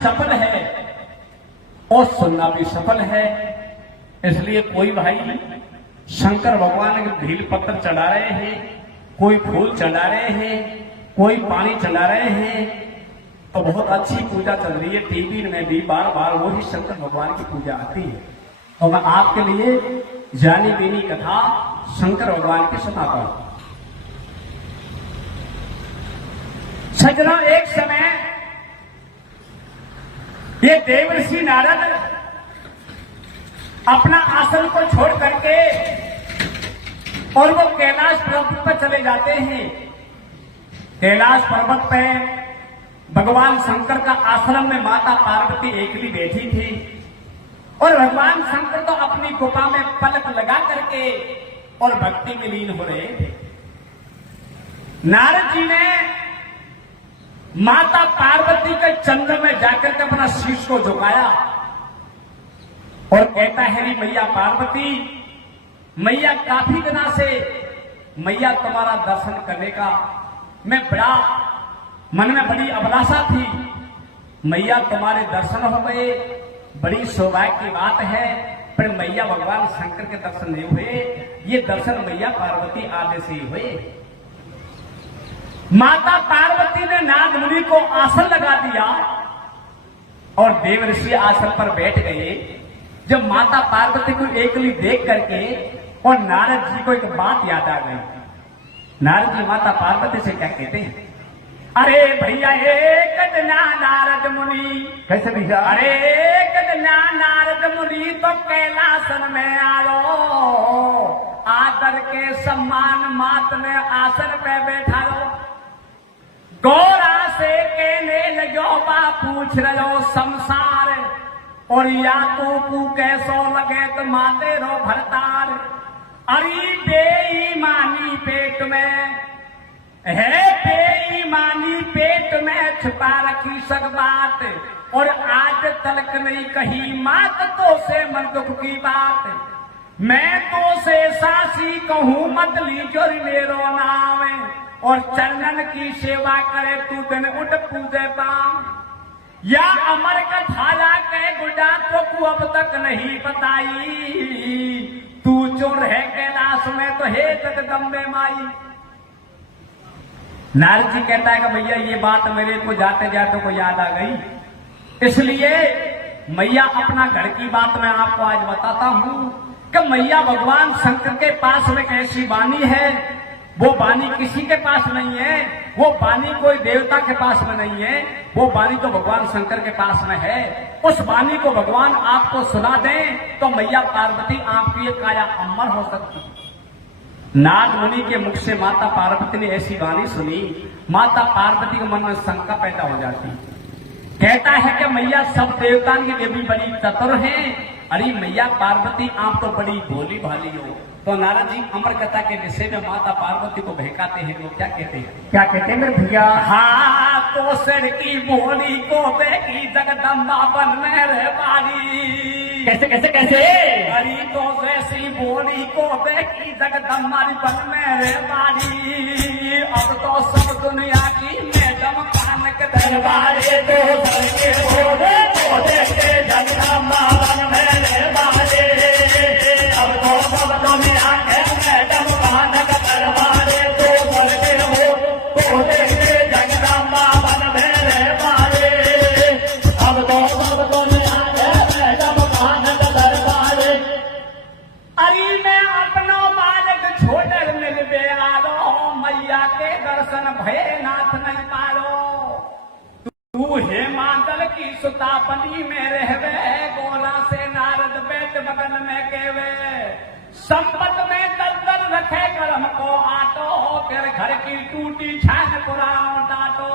सफल है और सुनना भी सफल है। इसलिए कोई भाई शंकर भगवान के भील पत्र चढ़ा रहे हैं, कोई फूल चढ़ा रहे हैं, कोई पानी चढ़ा रहे हैं, तो बहुत अच्छी पूजा चल रही है। टीवी में भी बार बार वही शंकर भगवान की पूजा आती है। तो मैं आपके लिए जानी बीनी कथा शंकर भगवान की सुनाता हूं। सज्जनों, एक समय ये देवर्षि नारद अपना आसन को छोड़ करके और वो कैलाश पर्वत पर चले जाते हैं। कैलाश पर्वत पर भगवान शंकर का आश्रम में माता पार्वती एकली बैठी थी और भगवान शंकर तो अपनी गुफा में पलक लगा करके और भक्ति में लीन हो रहे थे। नारद जी ने माता पार्वती के चंद्र में जाकर के अपना शीश को झुकाया और कहता है, री मैया पार्वती, मैया काफी दिना से मैया तुम्हारा दर्शन करने का मैं बड़ा मन में बड़ी अभिलाषा थी। मैया तुम्हारे दर्शन हो गए, बड़ी सौभाग्य की बात है। पर मैया भगवान शंकर के दर्शन नहीं हुए, ये दर्शन मैया पार्वती आदि से ही हुए। माता पार्वती ने नारद मुनि को आसन लगा दिया और देवर्षि आसन पर बैठ गए। जब माता पार्वती को एकली देख करके और नारद जी को एक बात याद आ गई। नारद जी माता पार्वती से क्या कहते हैं, अरे भैया एक दिना नारद मुनि, कैसे भैया, अरे एक दिना नारद मुनि तो कैलासन में आयो, आदर के सम्मान मात में आसन पे बैठा लो। गौरा से कहने लगो बा पूछ रहो संसार, और या तो कैसो लगे तो माते रो भरतार। अरे बेईमानी पेट में है, बेईमानी पेट में छुपा रखी सब बात, और आज तलक नहीं कही मात तो से मन दुख की बात। मैं तो से सासी कहूं मत लीजो मेरो नाम, और चरणन की सेवा करे तू दिन उठ पूजे पाम। या अमर कथा के गुडा तो तू अब तक नहीं बताई, तू चोर है कैलाश में तो हे जगदम्बे माई। नारद जी कहता है कि भैया ये बात मेरे को जाते जाते को याद आ गई, इसलिए मैया अपना घर की बात मैं आपको आज बताता हूं कि मैया भगवान शंकर के पास में एक ऐसी वाणी है, वो वाणी किसी के पास नहीं है, वो वाणी कोई देवता के पास में नहीं है, वो वाणी तो भगवान शंकर के पास में है। उस वाणी को भगवान आपको सुना दें तो मैया पार्वती आपकी ये काया अमर हो सकती है। नारद मुनि के मुख से माता पार्वती ने ऐसी वाणी सुनी, माता पार्वती के मन में शंका पैदा हो जाती। कहता है कि मैया सब देवता की देवी बड़ी चतुर हैं, अरे मैया पार्वती आप तो बड़ी भोली भाली हो। तो नारद जी अमर कथा के विषय में माता पार्वती को बहकाते हैं। वो क्या कहते हैं, क्या कहते हैं मेरे भैया, हाँ तो सिर की बोली को बेकी जगदम्बा बन में रहवारी। कैसे कैसे कैसे, अरे तो ऐसी बोली को बेकी जगदम्बा बन में रहवारी। अब तो सब दुनिया की मैडम कान के दरबारे तो सर के बोले तो देखे जगदम्बा बन में रहवारी। अब तो सब दुनिया के मैडम कान के दरबारे तो सर के हो तो देखे जगदम्बा बन में रहवारी। अब तो सब दुनिया के मैडम कान के दरबारे। अरे मैं अपनो मालिक छोड़ मिल बेआरो, मैया के दर्शन भय नाथ नहीं पारो। तू हेमांचल की सुतापनी में रहवे, गोला से नारद बैठ बगल में केवे। संपत में दलदल रखे कर्म को आटो, फिर घर की टूटी छान पुरानो डाटो।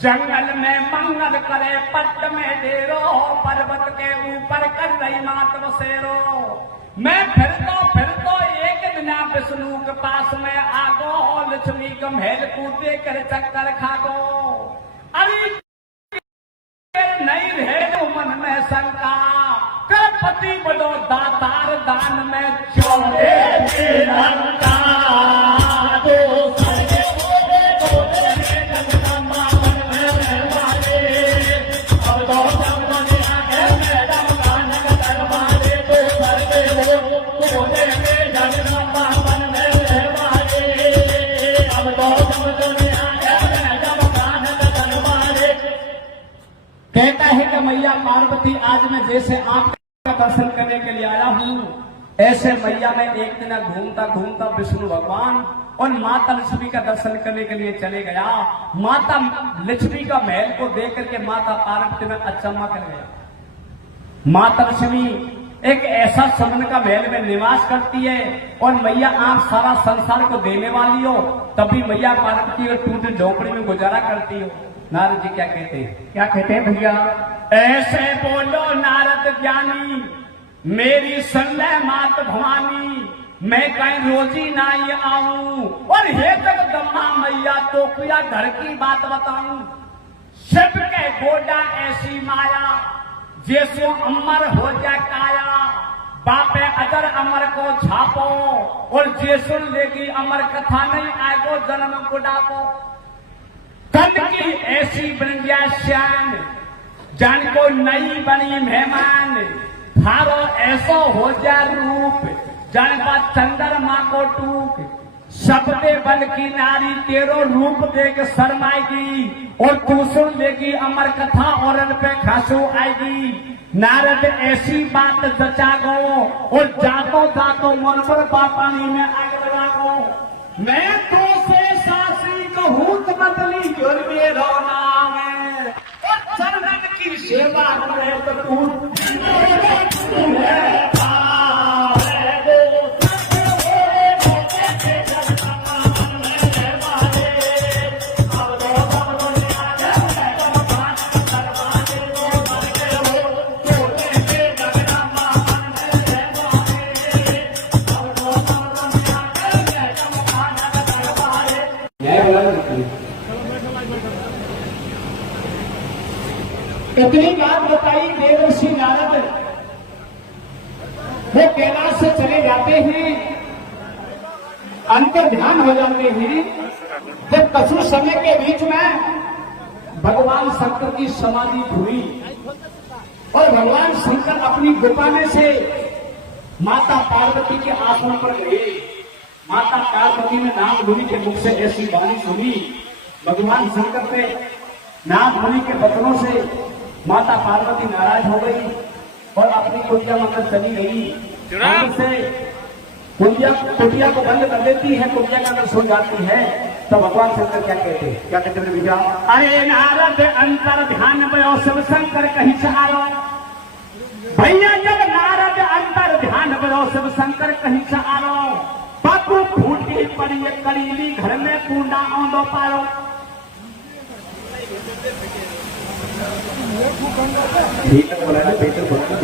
जंगल में मंगल करे पट्ट में डेरो, पर्वत के ऊपर कर रही मात बसेरो। मैं फिर तो एक दिन विष्णु के पास में आगो, लक्ष्मी को महल कूदे कर चक्कर खागो। अरे नहीं रहे तो मन में शंका, कर पति बड़ो दातार दान में चौड़े लंका। तो सरगे बोले बोले जगदम्बा बन में रहवारी। अब मैया पार्वती आज मैं जैसे आपका दर्शन करने के लिए आया हूँ, ऐसे मैया मैं एक दिन घूमता घूमता विष्णु भगवान और माता लक्ष्मी का दर्शन करने के लिए चले गया। माता लक्ष्मी का महल को देख करके माता पार्वती में अचंभा कर गया। माता लक्ष्मी एक ऐसा स्वर्ण का महल में निवास करती है और मैया आप सारा संसार को देने वाली हो, तभी मैया पार्वती और टूटी झोपड़ी में गुजारा करती हो। नारद जी क्या कहते हैं? क्या कहते हैं भैया? ऐसे बोलो नारद ज्ञानी, मेरी संलय मात भवानी, मैं कहीं रोजी ना ये आऊं और हे जगदम्बा मैया तो क्या घर की बात बताऊं। शिव के गोडा ऐसी माया, जैसो अमर हो जा काया, बापे अजर अमर को छापो और जैसो लेगी अमर कथा नहीं आएगो जन्म गुडाको। कंद की ऐसी बन गया श्यान, जान को नई बनी मेहमान, थारो ऐसो हो जा रूप, जान का चंद्रमा को टूक। सबदे बल की नारी तेरो रूप देख शर्माएगी और तू सुन लेगी अमर कथा और इन पे खासू आएगी। नारद ऐसी बात जचागो और जातो जातो मन पर पापानी में आग लगागो। मैं तो से सासी कहूँ बदली और मेरो नाम है और चरण की सेवा करे तो तू इतनी बात बताई देवर्षि नारद। वो कैलाश से चले जाते हैं, अंतर ध्यान हो जाते हैं। जब कछु समय के बीच में भगवान शंकर की समाधि हुई और भगवान शंकर अपनी गुफा में से माता पार्वती के आश्रम पर गए। माता पार्वती ने नाम मुनि के मुख से ऐसी वाणी सुनी। भगवान शंकर पे नाम मुनि के वचनों से माता पार्वती नाराज हो गई और अपनी कुटिया मंदिर चली गई। से कुटिया को बंद कर देती है, कुटिया का अंदर सो जाती है। तो भगवान शंकर क्या कहते हैं? क्या कहते हैं भैया? अरे नारद अंतर ध्यान बयो शिव शंकर कहीं सहारो। भैया जब नारद अंतर ध्यान बयो शिव शंकर कहीं सहारो, बापू फूटी पड़ी करीली घर में कूड़ा औंदो पारो। ठीक है बोला ना बेटे, बोला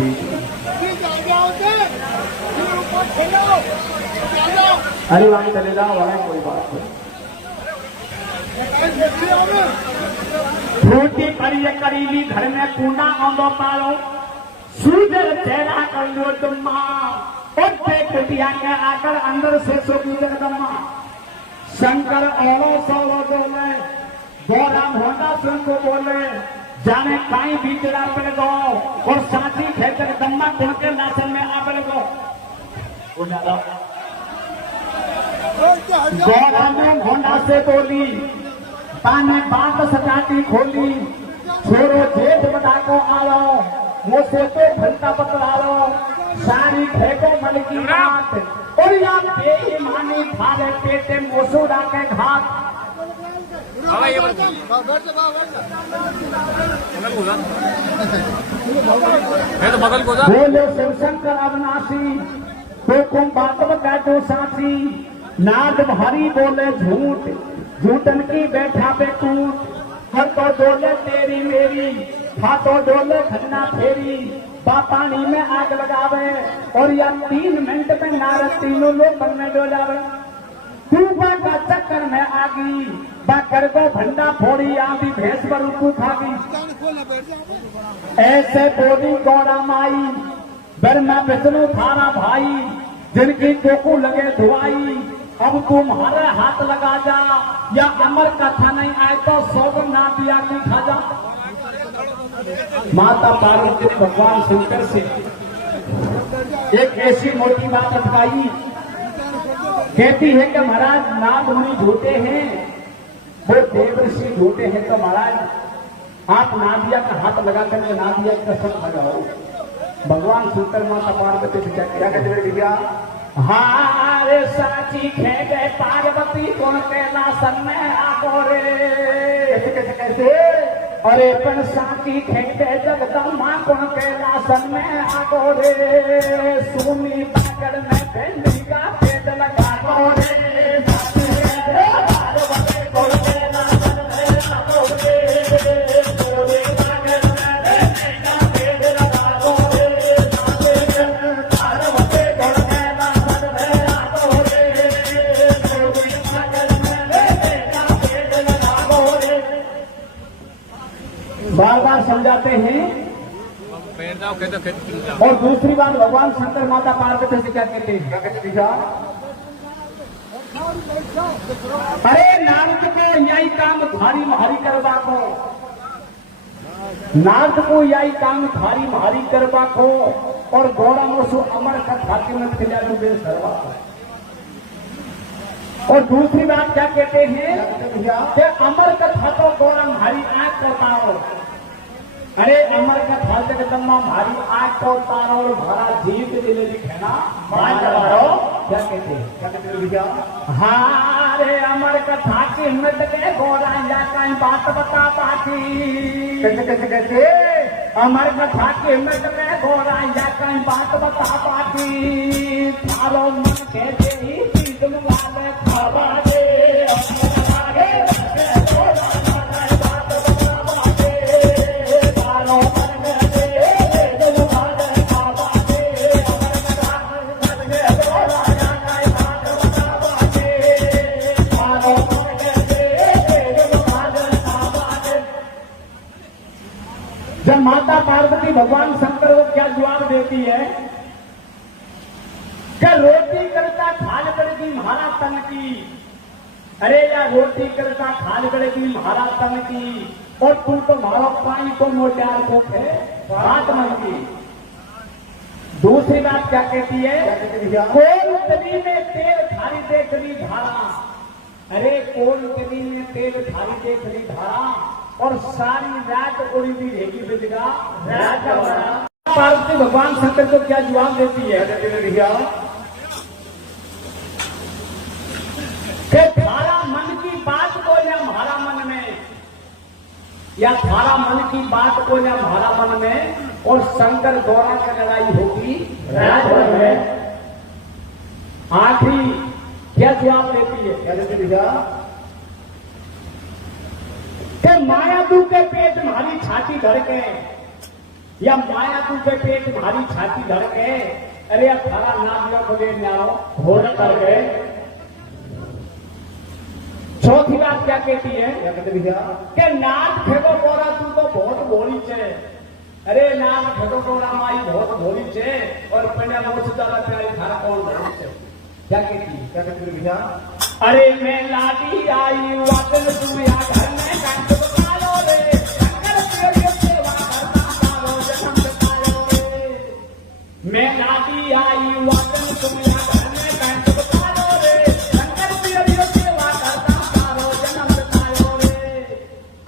अरे वहां चले जाओ, वहां कोई बात नहीं। फूटी पड़ी करीली घर में कूड़ा औंदो पारो, सूजर चेहरा कर लो तुम्मा और कुटिया के आकर अंदर से सोगी जगदम्मा। शंकर ओलो सोलो बोले, बोराम होता सुन को बोले, जाने काई बीचड़ा पड़ गो और साथी खेतर दम्मा कुण के नासन में आ पड़ गो। गौरा में घोंडा से बोली, पानी बात सजाती खोली, छोरो जेठ बता को आलो, मुझसे तो भलता बतलालो, सारी फेंको मन की बात और या बेईमानी थारे पेटे मोसूरा के घाट। बोले शिव शंकर अविनाशी, तो कुम बात बैठो साथी। नाद भारी बोले झूठ, झूठन की बैठा पे टूट। हर तो डोले तेरी मेरी, हाथों डोले खन्ना फेरी। पानी में आग लगावे और या 3 मिनट में नारद तीनों लोग बन में डोलावे। डूबा का चक्कर में आगी, बाकर को भंडा फोड़ी आंधी भैंस पर रुकू खागी। ऐसे बोली गौरा माई, ब्रह्मा विष्णु थारा भाई, जिनकी कोकू लगे धुआई। अब तुम्हारे हाथ लगा जा या अमर कथा नहीं आए तो सौगन ना दिया की खा जा। माता पार्वती ने भगवान शंकर से एक ऐसी मोटी बात अटकाई, कहती है कि महाराज नाग मुनि झूठे हैं, वो देवर्षि झूठे हैं। तो महाराज आप नादिया का हाथ लगा करके नादिया का शब्द लगाओ। भगवान शंकर माता पार्वती से क्या कहते हैं भैया? हारे साची खे गए पार्वती कौन कैलासन में आको रे। कैसे कैसे कैसे? अरे पण साची खे गए जगदम्बा कौन कैलासन में आको रे। सोनी पाकड़ में भेंडी का पेट लगा को रे। बार बार समझाते हैं। और दूसरी बात भगवान शंकर माता पार्वती से क्या कहते हैं? क्या कहते हैं? अरे नारद को यही काम भारी भारी करवा को, नारद को यही काम भारी भारी करवा को और गौड़ा मोसु अमर कथा में खिला सर्वा को। और दूसरी बात क्या कहते हैं कि अमर कथा तो गौड़ा भारी आंख करताओ। अरे अमर कथा जगदम्बा भारी आंख को तारो और भरा जीव के दिले दिखेना मान करवाओ। क्या कहते हैं? क्या कहते हैं भैया? हाँ रे अमर कथा की हिम्मत के गौड़ा या कहीं बात बता पाती। कैसे कैसे कैसे? अमर कथा की हिम्मत के गौड़ा या कहीं बात बता पाती। थारो मन कहते ही तुम वाले खबा दे। जब माता पार्वती भगवान शंकर को क्या जवाब देती है कि रोटी करता खाल करेगी म्हारा तन की। अरे या रोटी करता खाल करेगी म्हारा तन की और तुम तो मारो पाई को मोटार को थे बात मन की। दूसरी बात क्या कहती है? कौन तली में तेल थारी देख ली धारा। अरे कौन तली में तेल थारी देख ली धारा और सारी रात उड़ी भी रहेगी बिजगा रात का बड़ा। पार्वती भगवान शंकर को क्या जवाब देती है? कि थारा मन की बात बोले हमारा मन में, या थारा मन की बात बोले हमारा मन में और शंकर गौरा की लड़ाई होगी राजभर में। आखिरी क्या जवाब देती है? क्या देती भैया? कि मायादू के पेट भारी छाती धर के, या मायादू के पेट भारी छाती धर के। अरे अब थारा नाम को दे न्यारो होड़ कर गए। चौथी बात क्या कहती है? क्या कहते भैया? कि नाथ खेगो बोरा तू तो बहुत भोली छे। अरे नाथ खेगो बोरा माई बहुत भोली छे और पन्या मोछ ज्यादा प्यारी थारा कौन भोली छे। क्या कहती है? क्या कहती भैया? अरे मैं लाडी आई वातन दुनिया घर में कांच बकालो रे। शंकर प्रिय सेवा करता तारो जन्म बतायो रे। मैं लाडी आई वातन दुनिया घर में कांच बकालो रे। शंकर प्रिय सेवा करता तारो जन्म बतायो रे।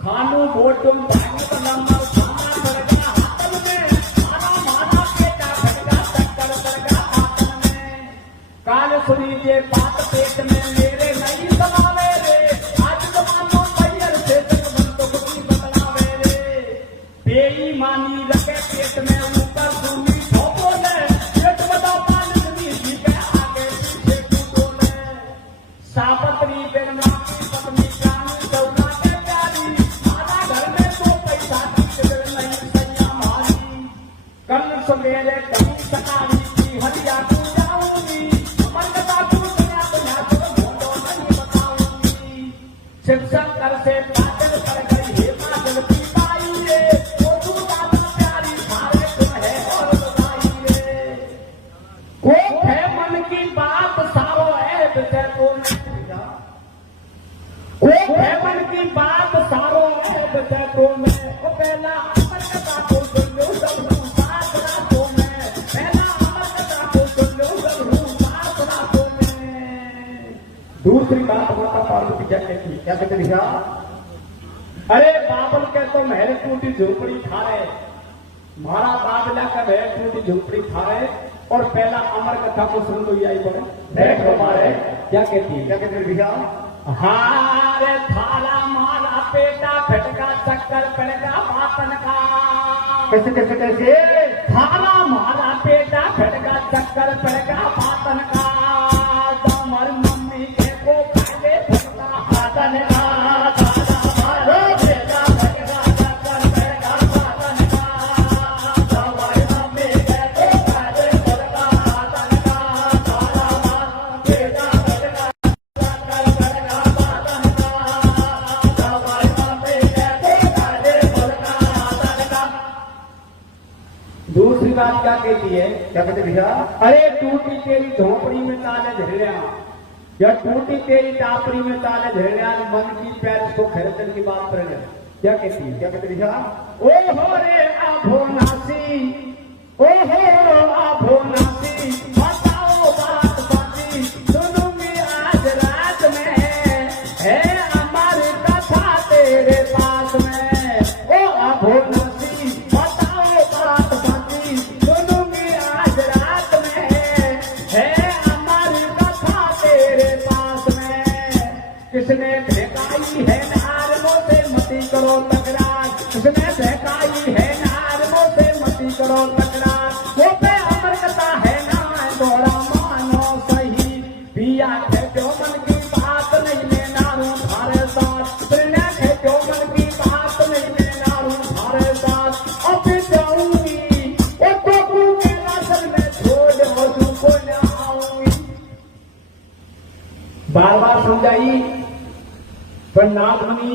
खानू बोटुम भागी तलम खाना करगा हाथन में मारा मारा पेटा भटका टक्कर करगा हाथन में। काल सुनी जे बात पेट में मेरे नहीं समावे रे। आज जमानो तैयार से जगमन तो खुशी बतलावे रे। बेईमानी रखे पेट में ऊपर सुनी ठोको ले। पेट बता पान जी के आगे पीछे कूदो ले। सापत्री बेलना की पत्नी जानी दौड़ा के प्यारी। आधा घर में तो पैसा की नहीं सैया मारी। कल सवेरे कहीं सकारी की हरिया तू जाऊंगी। शिव शंकर से पागल कर गई हे पागल की बाई रे। वो तू बाबा प्यारी सारे तुम्हें और बताई रे। वो है मन की बात सारो है विजय को में। वो है मन की बात सारो है विजय को में। वो पहला अमर कथा को सुन लो सब हूँ साथ रातों में। पहला अमर कथा को सुन लो सब हूँ साथ रातों में। दूसरी बात माता पार्वती क्या कहती? क्या कहते भैया? अरे बाबल के तो महल टूटी झोपड़ी था रहे, मारा बाबला का महल टूटी झोपड़ी था रहे। और पहला अमर कथा को सुन लो, यही पड़े देख लो मारे क्या कहती है, क्या कहते हैं भैया। हारे थाला मारा पेटा फटका चक्कर पड़ेगा बातन का। कैसे कैसे कैसे? थाला मारा पेटा फटका चक्कर पड़ेगा बातन का। जमर मम्मी के को खाले फटका बातन का। दूसरी बात क्या कहती है, क्या कहते भैया। अरे टूटी तेरी झोपड़ी में ताले झेलिया, या टूटी तेरी टापड़ी में ताले झेलिया, मन की पैर को खरीदने की बात कर। क्या कहती है, क्या कहते भैया। ओ हो रे आभो नासी, ओ हो आभो नासी, बताओ बात बाती सुनूंगी आज रात में। है अमर कथा तेरे पास में, ओ आभो नासी बताओ बात बाती सुनूंगी आज रात में। है अमर कथा तेरे पास में। किसने फेंकाई है नार मोसे मती करो तकरार। किसने फेंकाई है नार मोसे मती करो तकरार। वो पे अमर कथा है ना दोरा मानो सही। पिया खेतो मन की बात नहीं मैं नारू थारे साथ। प्रेरणा खेतो मन की बात नहीं मैं नारू थारे साथ। अब जाऊंगी वो कोकू के राशन में छोड़ हो तू को न आऊंगी। बार बार समझाई पर नाथ मुनि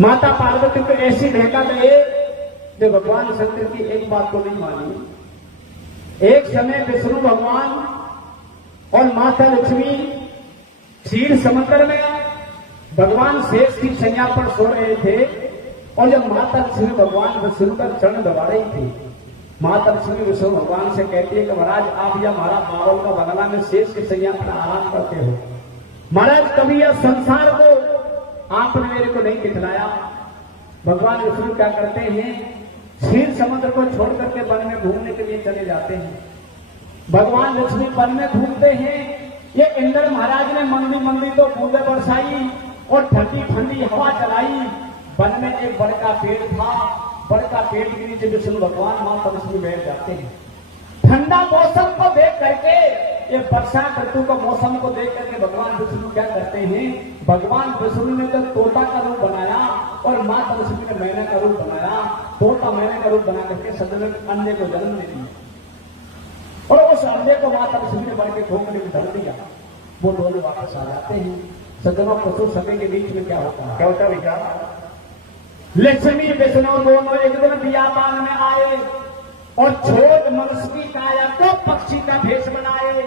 माता पार्वती को ऐसी ढेका गए जो भगवान शंकर की एक बात को नहीं मानी। एक समय विष्णु भगवान और माता लक्ष्मी क्षीर समुद्र में भगवान शेष की शैया पर सो रहे थे। और जब माता लक्ष्मी भगवान विष्णु पर चरण दबा रही थी, माता लक्ष्मी विष्णु भगवान से कहती है कि महाराज आप या हमारा बावल का बंगला में शेष की शैया पर आराम करते हो। महाराज कभी यह संसार को आपने मेरे को नहीं दिखलाया। भगवान विष्णु क्या करते हैं, क्षीर समुद्र को छोड़ करके वन में घूमने के लिए चले जाते हैं। भगवान लक्ष्मी वन में घूमते हैं। ये इंद्र महाराज ने मंदी मंदी तो बूंदे बरसाई और ठंडी ठंडी हवा चलाई। वन में एक बड़का पेड़ था, बड़का पेड़ के नीचे विष्णु भगवान माता लक्ष्मी बैठ जाते हैं। ठंडा मौसम को देख करके, ये वर्षा ऋतु का मौसम को देख करके भगवान विष्णु क्या करते हैं, भगवान विष्णु ने तो तोता का रूप बनाया और माता लक्ष्मी ने मैना का रूप बनाया। तोता मैना का रूप बना करके सदन अंडे को जन्म दे दिया और उस अंडे को माता लक्ष्मी ने बड़ के खोखले में धर दिया। वो दोनों वापस आ जाते हैं। सदनों पशु सभी के बीच में क्या होता है, क्या होता है विचार। लक्ष्मी विष्णु दोनों एक दिन बियाबान में आए और छोट मनुष्य की काया को पक्षी का भेष बनाए।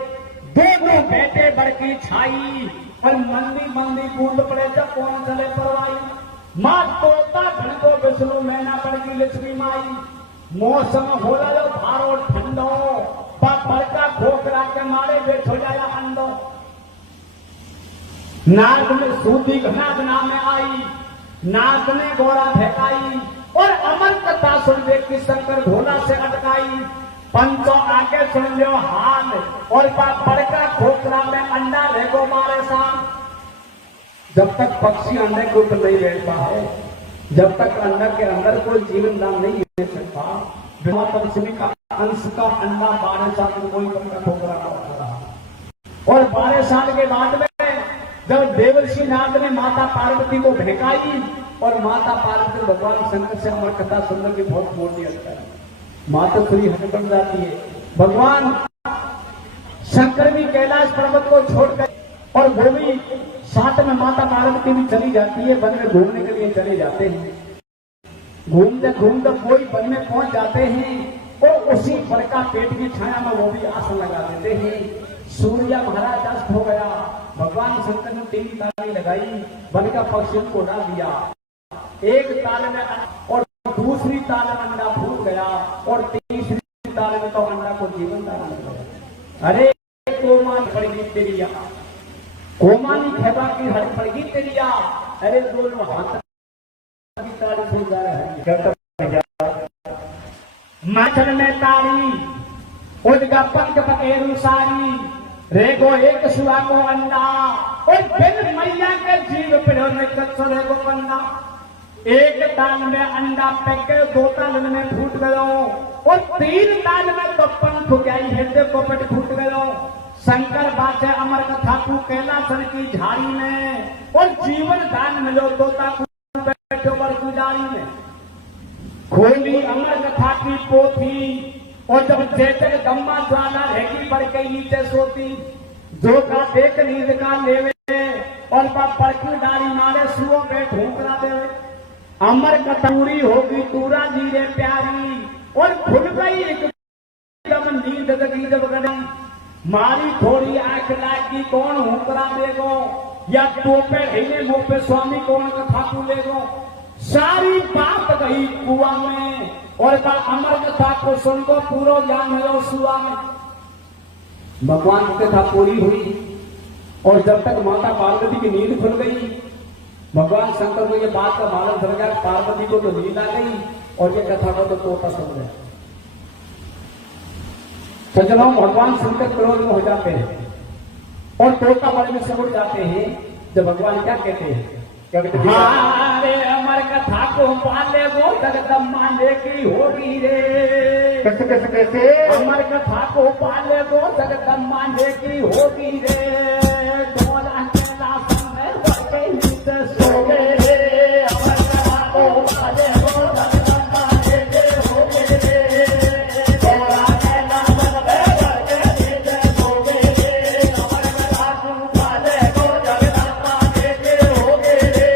दोनों बैठे बड़की छाई और मंदी मंदी बूंद पड़े जब कौन चले परवाई। माँ तोता घन को विष्णु मैना बड़की लक्ष्मी माई। मौसम हो लो भारो ठंडो बड़का खोखरा के मारे बैठो जाया अंडो। नाग में सूती घना घना में आई, नाग ने गोरा फेंकाई और अमर कथा सुन दे कि शंकर घोला से अटकाई। पंचों आगे सुन लो हाल और बड़का खोखरा में अंडा लेगो मारे साथ। जब तक पक्षी अंडे के ऊपर नहीं बैठता है, जब तक अंडा के अंदर कोई जीवन दान नहीं दे सकता, माता लक्ष्मी का अंश का अंडा 12 साल में कोई बड़का खोखरा रहा। और 12 साल के बाद में जब देवर्षि नाग ने माता पार्वती को भेंकाई और माता पार्वती भगवान शंकर से अमर कथा सुनने की बहुत मोटी लगता है। माता श्री हट बन जाती है। भगवान शंकर भी कैलाश पर्वत को छोड़कर और वो भी साथ में माता पार्वती भी चली जाती है। वन में घूमने के लिए चले जाते हैं। घूमते घूमते कोई वन में पहुंच जाते हैं और उसी बड़का पेट की छाया में वो भी आसन लगा देते हैं। सूर्य महाराज अस्त हो गया। भगवान शंकर ने 3 ताली लगाई, वन का पक्षी को उड़ा दिया। एक ताल में और दूसरी ताल में अंडा फूट गया और तीसरी ताल में तो अंडा को जीवन दान मिल गया। अरे कोमान पड़गी तेरिया, कोमानी खेबा की हर पड़गी तेरिया। अरे दोनों हाथ की ताड़ी से जा रहे हैं माछर में ताड़ी उदगा पंख पकेरू सारी रेगो एक सुआ को अंडा और फिर मैया के जीव पिढ़ो में कच्चो रेगो पंडा एक ताल में अंडा फेंक के 2 ताल में फूट गयो और 3 ताल में तो पंख गई हृदय कोपट फूट गयो शंकर बाचे अमर कथा तू कैलासन की झाड़ी में और जीवन दान मिलो तोता बैठो बर गुजारी में खोली अमर कथा की पोथी और जब चेतन गम्मा ज्वाला रहेगी पर के नीचे सोती जो का देख नींद का लेवे और पढ़ की डाली मारे सुओं पे ढूंकरा देवे अमर कटोरी होगी तूरा जीरे प्यारी और खुल गई एकदम नींद गई जब गई मारी थोड़ी आंख लागी कौन हुकरा देगो या टोपे ढेले मुंह पे स्वामी कौन कथा को लेगो सारी बात गई कुआ में और का अमर कथा को सुनको पूरा ज्ञान है सुआ में भगवान की कथा पूरी हुई और जब तक माता पार्वती की नींद खुल गई भगवान शंकर को ये बात का मालूम चल गया पार्वती को तो नींद आ गई और ये कथा को तो तोता सुन गया सज्जनों भगवान शंकर क्रोध में हो जाते हैं और तोता बड़े में समझ जाते हैं जब भगवान क्या कहते हैं क्या कहते हैं हाँ अमर कथा को पाले वो जगदम्मा लेकी होगी रे कैसे कैसे कैसे अमर कथा को पाले वो जगदम्मा लेकी होगी रे डोला के लासन में बड़के नीचे सो गए अमर कथा को पाले वो जगदम्मा लेके होगी रे डोला के लासन में बड़के नीचे सो गए अमर कथा को पाले वो जगदम्मा लेके होगी रे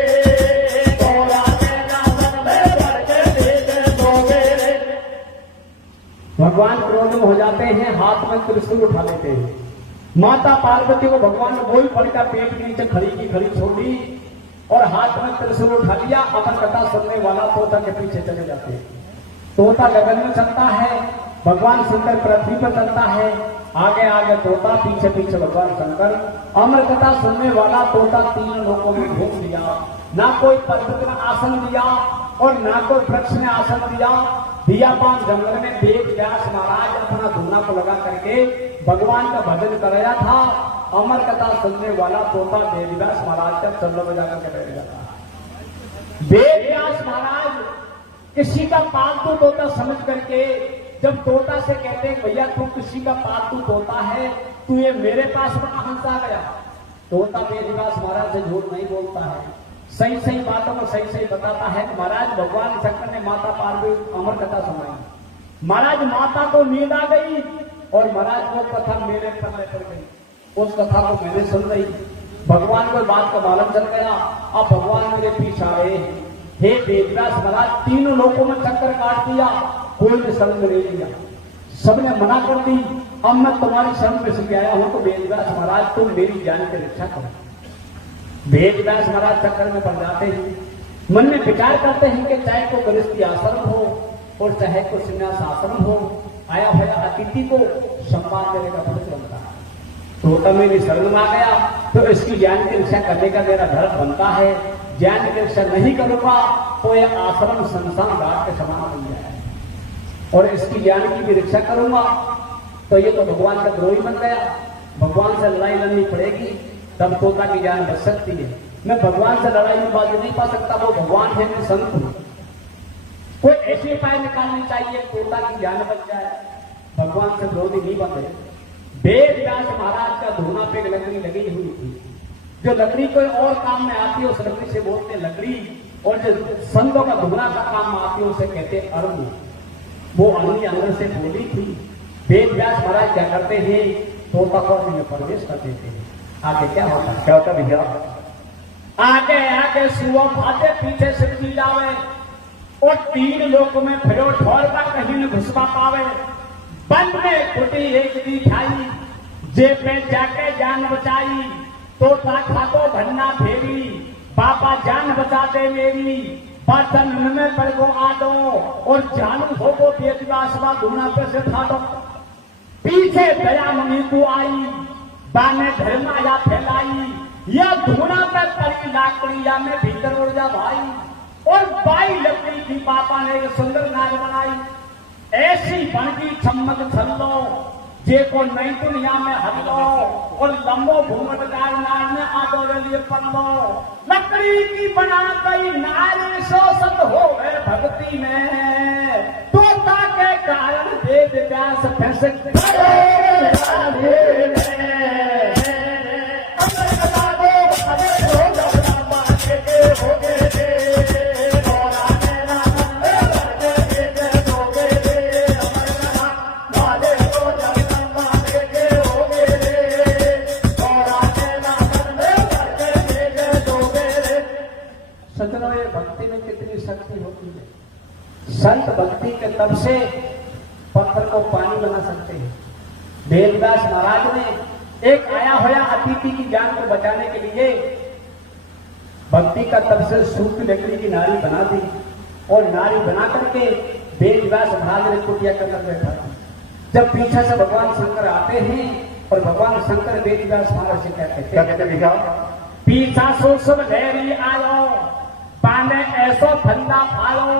डोला के लासन में बड़के नीचे सो गए। भगवान क्रोध में हो जाते हैं हाथ में त्रिशूल उठा लेते हैं माता पार्वती को भगवान ने वही पड़कर पेट के नीचे खड़ी की खड़ी छोड़ी और हाथ में त्रिशूल उठा लिया अमर कथा सुनने वाला तोता के पीछे चले जाते हैं तोता गगन में चलता है भगवान शंकर पृथ्वी पर चलता है आगे आगे तोता पीछे पीछे भगवान शंकर अमर कथा सुनने वाला तोता 3 लोगों में घूम लिया ना कोई पर्वत में आसन दिया और ना कोई वृक्ष में आसन दिया दियापान जंगल में वेद व्यास महाराज अपना धुना को लगा करके भगवान का भजन कर रहा था अमर कथा सुनने वाला तोता वेद व्यास महाराज का चल्लो बजा करके बैठ जाता वेद व्यास महाराज किसी का पालतू तोता समझ करके जब तोता से कहते हैं भैया तू किसी का पालतू तोता है तू ये मेरे पास में हंस आ गया तोता वेद व्यास महाराज से झूठ नहीं बोलता है सही सही बातों को सही सही बताता है महाराज भगवान शंकर ने माता पार्वती अमर कथा सुनाई महाराज माता को नींद आ गई और महाराज वो कथा मेरे पल्ले पड़ गई उस कथा को मैंने सुन रही भगवान को बात का मालूम चल गया अब भगवान मेरे पीछे आ रहे हैं हे वेदव्यास महाराज 3 लोगों में चक्कर काट दिया कोई ने शरण में ले लिया सबने मना कर दी अब मैं तुम्हारी शरण में से आया हूं तो वेदव्यास महाराज तुम मेरी जान की रक्षा करो वेदव्यास महाराज चक्कर में पड़ जाते हैं मन में विचार करते हैं कि चाहे को गृहस्थी आश्रम हो और चाहे को संन्यास आश्रम हो आया भया अतिथि को सम्मान देने का फर्ज बनता है तोता मेरी शरण में आ गया तो इसकी ज्ञान की रक्षा करने का मेरा धर्म बनता है ज्ञान की रक्षा नहीं करूंगा तो यह आश्रम संस्थान घाट के समान बन जाए और इसकी ज्ञान की भी रक्षा करूंगा तो ये तो भगवान का द्रोही बन गया भगवान से लड़ाई लड़नी पड़ेगी तब तोता की जान बच सकती है मैं भगवान से लड़ाई में बाजी नहीं पा सकता वो भगवान है मैं संत हूं कोई ऐसे उपाय निकालनी चाहिए तोता की जान बच जाए भगवान से विरोधी नहीं बने वेद व्यास महाराज का धुना पे लकड़ी लगी हुई थी जो लकड़ी कोई और काम में आती है उस लकड़ी से बोलते लकड़ी और जो संतों का धुना का काम में आती है उसे कहते अरुण वो अरुण अंदर से बोली थी वेद व्यास महाराज क्या करते हैं तोता को में प्रवेश कर देते हैं आगे क्या होता भैया आगे आगे सुओ भाते पीछे से पी जावे और 3 लोग में फिरो ठोर का कहीं न घुसपा पावे बंद में कुटी एक दी खाई जेब में जाके जान बचाई तोता खातो भन्ना फेरी पापा जान बचा दे मेरी बर्तन में पड़ गो आ दो और जानू हो गो वेदव्यास धुना पे से था दो पीछे दया मुनि तू आई बाने धर्माया फैलाई या धुना पे पड़ी लाकड़िया में भीतर उड़ जा भाई। और बाई लकड़ी की पापा ने एक सुंदर नाच बनाई, ऐसी बनगी चमक छल्लो जेको नई दुनिया में हल्लो, और लंबो घूमटदार नार में आदो लिए पल्लो। लकड़ी की बना गई नारी शोषित हो गए भक्ति में, तोता के कारण वेद व्यास फंस भक्ति में कितनी शक्ति होती है। संत भक्ति के तब से पत्थर को पानी बना सकते हैं। वेदव्यास महाराज ने एक आया होया अतिथि की जान को बचाने के लिए भक्ति का तब से सूखी लकड़ी की नारी बना दी, और नारी बना करके वेदव्यास महाराज ने कुटिया करकर बैठा। जब पीछे से भगवान शंकर आते हैं और भगवान शंकर वेदव्यास महाराज से कहते हैं, पीछा सो सब लहरी आयो, पाने ऐसो फंदा फालो,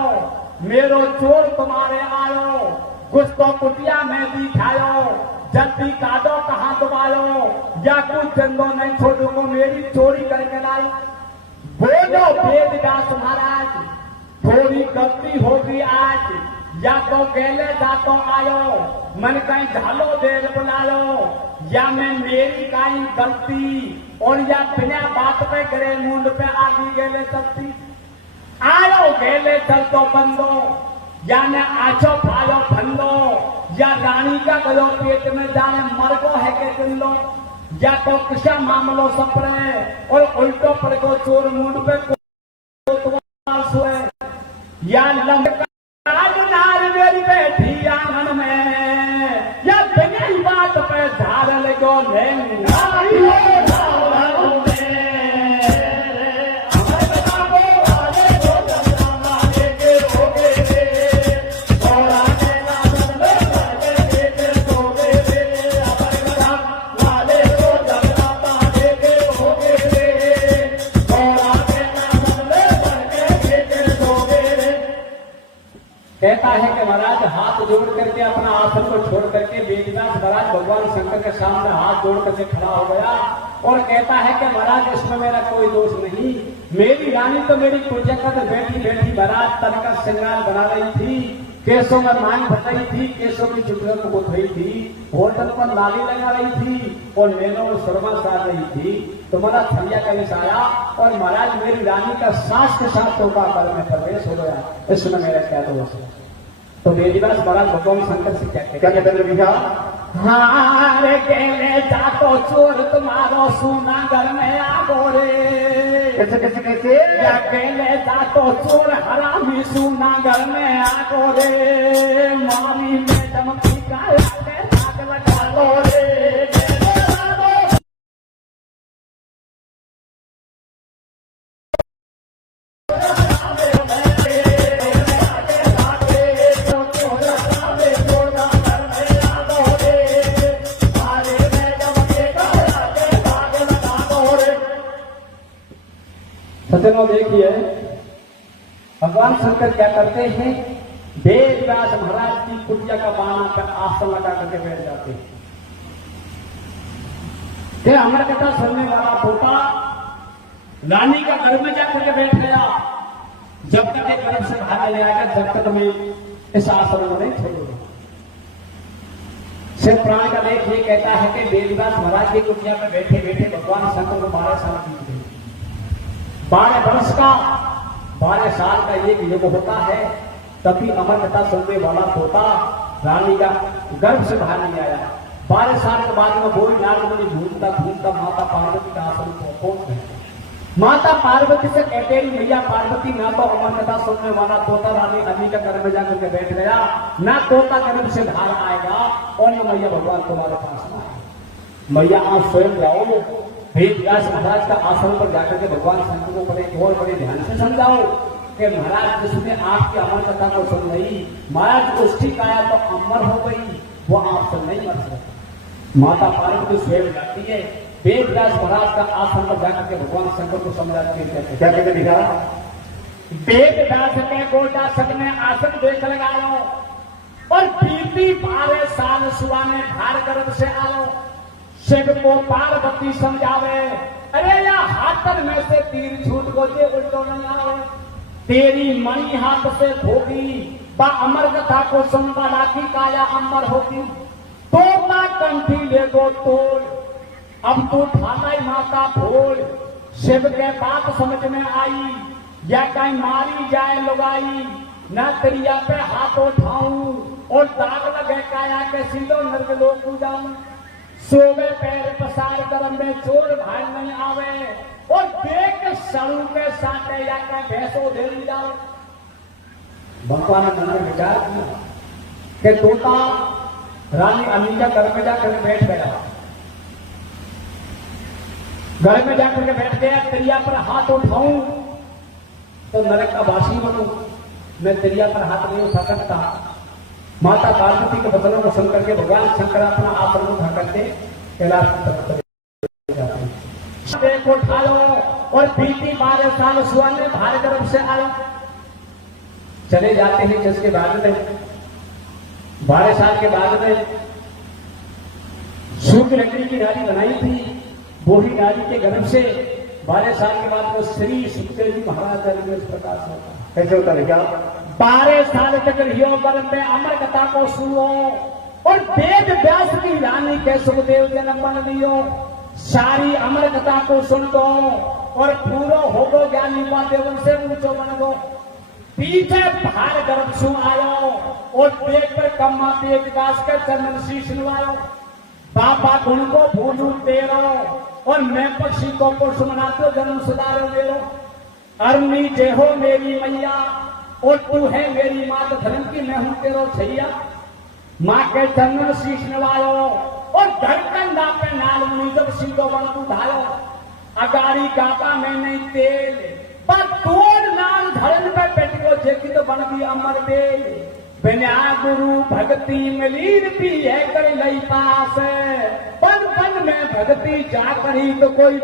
मेरो चोर तुम्हारे आयो, कुछ तो कुटिया में दिखायो, जल्दी काटो कहाँ दबायो, या कुछ चंदो नहीं छोड़ो मेरी चोरी करके लाओ। बोलो वेदव्यास महाराज, थोड़ी गलती होगी आज, या तो गेले जातो आयो, मन कहीं झालो देर बुलायो, या मैं मेरी कहीं गलती, और या बिना बात पे करे मुंड पे आगे गेले चलती। आयो गेले चल तो बंदो, या ने आछो पायो फंदो, या रानी का गलो पेट में जाने मरगो है के चिल्लो, या तो किसा मामलो सपरे, और उल्टो पड़ को चोर मुंड पे सोए, या लंबा नार मेरी बैठी आंगन में, या बिना ही बात पे झाड़ लगो कहता है कि महाराज हाथ जोड़ करके अपना आसन को छोड़ करके वेदव्यास महाराज भगवान शंकर के सामने हाथ जोड़ करके खड़ा हो गया, और कहता है कि महाराज इसमें मेरा कोई दोष नहीं, मेरी रानी तो मेरी कुटिया पर बैठी बैठी महाराज तन का श्रृंगार बना रही थी, केसों में मांग भटाई थी, केसों की चुटकियों को धोई थी, होटल पर लाली लगा रही थी, और नैनों में सुरमा सार रही थी, तुम्हारा थरिया का आया, और महाराज मेरी रानी का सांस के साथ तोबा कर में प्रवेश हो गया, इसमें मेरा क्या दोष है। तो वेदव्यास महाराज भगवान शंकर से क्या कहते हैं भैया, हार गेले जातो चोर तुम्हारो सोना घर में आगो रे, कैसे कैसे कैसे, या गेले जातो चोर हरामी सोना घर में आगो रे, मारी में चमकी का भाग लगा लो रे। सज्जनों देखिए भगवान शंकर क्या करते हैं, वेदव्यास महाराज की कुटिया का बाना पर आसन लगा करके बैठ जाते हैं। हमारा कथा सुनने वाला पोता रानी का घर में जाकर के बैठ गया, जब तक एक गर्भ से बाहर नहीं आएगा जब तक मैं इस आश्रम को नहीं छोड़ूंगा। शिव पुराण का लेख ये कहता है कि वेदव्यास महाराज की कुटिया में बैठे बैठे भगवान शंकर को 12 साल बीत गए। 12 वर्ष का 12 साल का एक युग होता है, तभी अमर कथा सुनने वाला पोता रानी का गर्भ से बाहर नहीं आया। 12 साल के बाद में बोल नारद ढूंढता ढूंढता माता पार्वती का आश्रम पहुंच गए। माता पार्वती से कहते हैं भैया पार्वती ना तो अमर कथा सुनने वाला तोता रानी अली का गर्भ में जाकर के बैठ गया, ना तोता गर्भ से बाहर आएगा, और ये मैया भगवान तुम्हारे पास में आए। मैया आप स्वयं जाओ, वेदव्यास महाराज का आश्रम पर जाकर के भगवान शंकर को बड़े और बड़े ध्यान से समझाओ कि महाराज जिसने आपकी अमर कथा को सुन रही, महाराज उसकी काया तो अमर हो गई, वो आपसे नहीं मर सकती। माता पार्वती स्वयं जाती है, वेदव्यास महाराज का आसन पर जाकर के भगवान शंकर को समझाते हैं। क्या कहते दिखा? वेदव्यास के गोटासन में आसन देख लगाओ और बीती 12 साल सुहाने भार गर्भ से आओ। शिव को पार्वती समझावे, अरे या हाथन में से तीर छूट को दे उल्टो नहीं आओ। तेरी मणि हाथ से भोगी बा अमर कथा को सुनवा राखी काया अमर होगी। तोता कंठी ले दो तोड़, अब तू ठालाई माता भोल। शिव के बात समझ में आई, या कहीं मारी जाए लुगाई। न त्रिया पे हाथ उठाऊं और दाग लगे काया के सीधो नर्क लोक जाऊं। सोवे पैर पसार करम में चोर भाई नहीं आवे और देख सड़ू के साथे या कहीं भैंसो ढेर जाओ। भगवान ने मन में विचार किया कि तोता रानी अमीजा घर में जाकर बैठ गया। घर में जाकर के बैठ गया, त्रिया पर हाथ उठाऊं तो नरक का वासी बनूं। मैं त्रिया पर हाथ नहीं उठा सकता। माता पार्वती के बदलों को सुन करके भगवान शंकर अपना आसन उठा करके कैलाश तक देखो उठा लो और बीती 12 साल सुहाने भार गर्भ से आए। चले जाते हैं जिसके बाद में 12 साल के बाद में सूर्य लकड़ी की डाली बनाई थी। वही डाली के गर्भ से 12 साल के बाद वो श्री सुखदेव जी महाराज में प्रकाश होता है। कैसे होता है क्या? 12 साल तक रियो गर्भ में अमर कथा को सुनो और वेद व्यास की रानी के सुखदेव जी ने बन लियो। सारी अमर कथा को सुन दो और पूरो हो गो ज्ञानी वा देवन से ऊंचो बन गो। पीछे भार गर्भ सु आयो और देख कर कम्मा तेज दास के चरण शीश नवायो। बाबा गुण को भूलू तेरो और मैं पक्षी को पुरुष मनाते जन्म सुधारो मेरो। अरुणी जय हो मेरी मैया और तू है मेरी मात धर्म की, मैं हूं तेरो छैया। माँ के चरण शीश नवायो और धड़कंदा पे नाल मुनि जब सीधो बन उठायो। अगारी गापा में नहीं तेल पर तोड़ नाल धरन पे पेट को जेकी तो बन गई अमर बेल। बिना गुरु भक्ति मिलीन भी है कर लई पास, पन पन में भक्ति जा करी तो कोई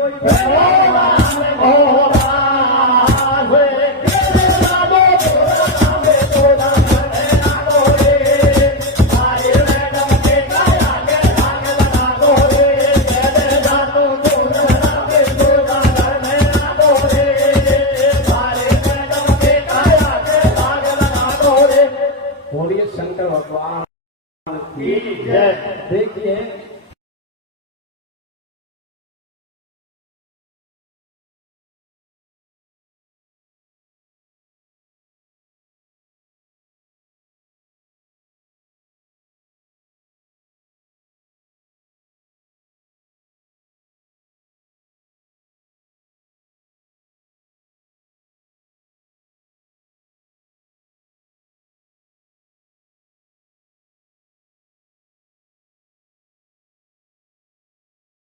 शंकर भगवान। देखिए